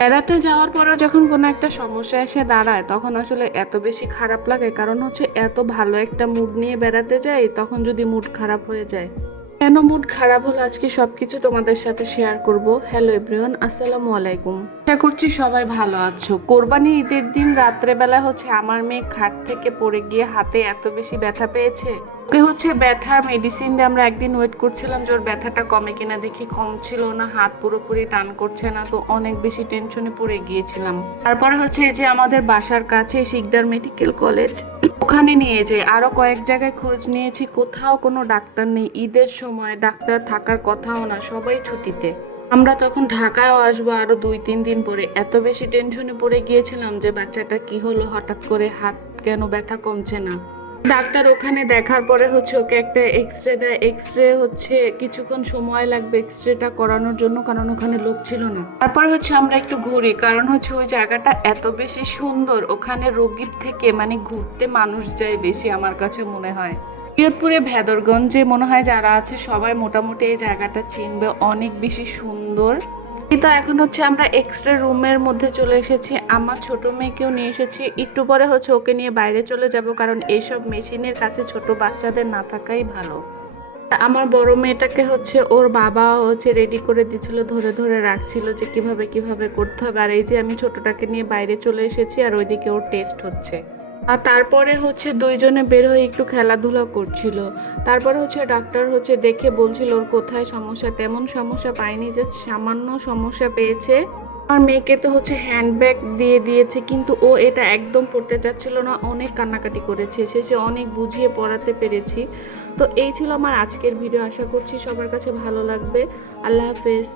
বেড়াতে যাওয়ার পরেও যখন কোনো একটা সমস্যা এসে দাঁড়ায় তখন আসলে এত বেশি খারাপ লাগে, কারণ হচ্ছে এত ভালো একটা মুড নিয়ে বেড়াতে যাই, তখন যদি মুড খারাপ হয়ে যায়। কেন মুড খারাপ হলো আজকে সবকিছু তোমাদের সাথে শেয়ার করব। হ্যালো এভরিওয়ান, আসসালামু আলাইকুম। আশা করছি সবাই ভালো আছো। কোরবানি ঈদের দিন রাত্রেবেলা হচ্ছে আমার মেয়ে খাট থেকে পড়ে গিয়ে হাতে এত বেশি ব্যথা পেয়েছে। ওকে হচ্ছে ব্যথার মেডিসিন দিয়ে আমরা একদিন ওয়েট করছিলাম যে ওর ব্যথাটা কমে কিনা, দেখি কমছিল না, হাত পুরোপুরি টান করছে না, তো অনেক বেশি টেনশনে পড়ে গিয়েছিলাম। তারপরে হচ্ছে এই যে আমাদের বাসার কাছে শিকদার মেডিকেল কলেজ, ওখানে নিয়ে যাই, আরো কয়েক জায়গায় খোঁজ নিয়েছি, কোথাও কোনো ডাক্তার নেই। ঈদের সময় ডাক্তার থাকার কথাও না, সবাই ছুটিতে। আমরা তখন ঢাকায়ও আসবো আরো 2-3 দিন পরে। এত বেশি টেনশনে পড়ে গিয়েছিলাম যে বাচ্চাটা কি হলো, হঠাৎ করে হাত কেন ব্যথা কমছে না। ডাক্তার ওখানে দেখার পরে হচ্ছে ওকে একটা এক্সরে দেয়। এক্সরে হচ্ছে কিছুক্ষণ সময় লাগবে এক্সরেটা করানোর জন্য, কারণ ওখানে লোক ছিল না। তারপর হচ্ছে আমরা একটু ঘুরি, কারণ হচ্ছে ওই জায়গাটা এত বেশি সুন্দর, ওখানে রোগীর থেকে মানে ঘুরতে মানুষ যায় বেশি আমার কাছে মনে হয়। শরীয়তপুরে ভেদরগঞ্জে মনে হয় যারা আছে সবাই মোটামুটি এই জায়গাটা চিনবে, অনেক বেশি সুন্দর। তো এখন হচ্ছে আমরা এক্সট্রা রুমের মধ্যে চলে এসেছি। আমার ছোট মেয়েকেও নিয়ে এসেছি, একটু পরে হচ্ছে ওকে নিয়ে বাইরে চলে যাব, কারণ এইসব মেশিনের কাছে ছোট বাচ্চাদের না থাকাই ভালো। আমার বড় মেয়েটাকে হচ্ছে ওর বাবা হচ্ছে রেডি করে দিচ্ছিল, ধরে ধরে রাখছিল যে কিভাবে কিভাবে করতে হবে। আর এই যে আমি ছোটটাকে নিয়ে বাইরে চলে এসেছি, আর ওইদিকে ওর টেস্ট হচ্ছে। আর তারপরে হচ্ছে দুইজনে বের হয়ে একটু খেলাধুলা করছিল। তারপরে হচ্ছে ডাক্তার হচ্ছে দেখে বলছিল ওর কোথায় সমস্যা। তেমন সমস্যা পায়নি, যে সামান্য সমস্যা পেয়েছে। আমার মেয়েকে তো হচ্ছে হ্যান্ডব্যাগ দিয়ে দিয়েছে, কিন্তু ও এটা একদম পড়তে চাচ্ছিল না, অনেক কান্নাকাটি করেছে। শেষে অনেক বুঝিয়ে পড়াতে পেরেছি। তো এই ছিল আমার আজকের ভিডিও, আশা করছি সবার কাছে ভালো লাগবে। আল্লাহ হাফেজ।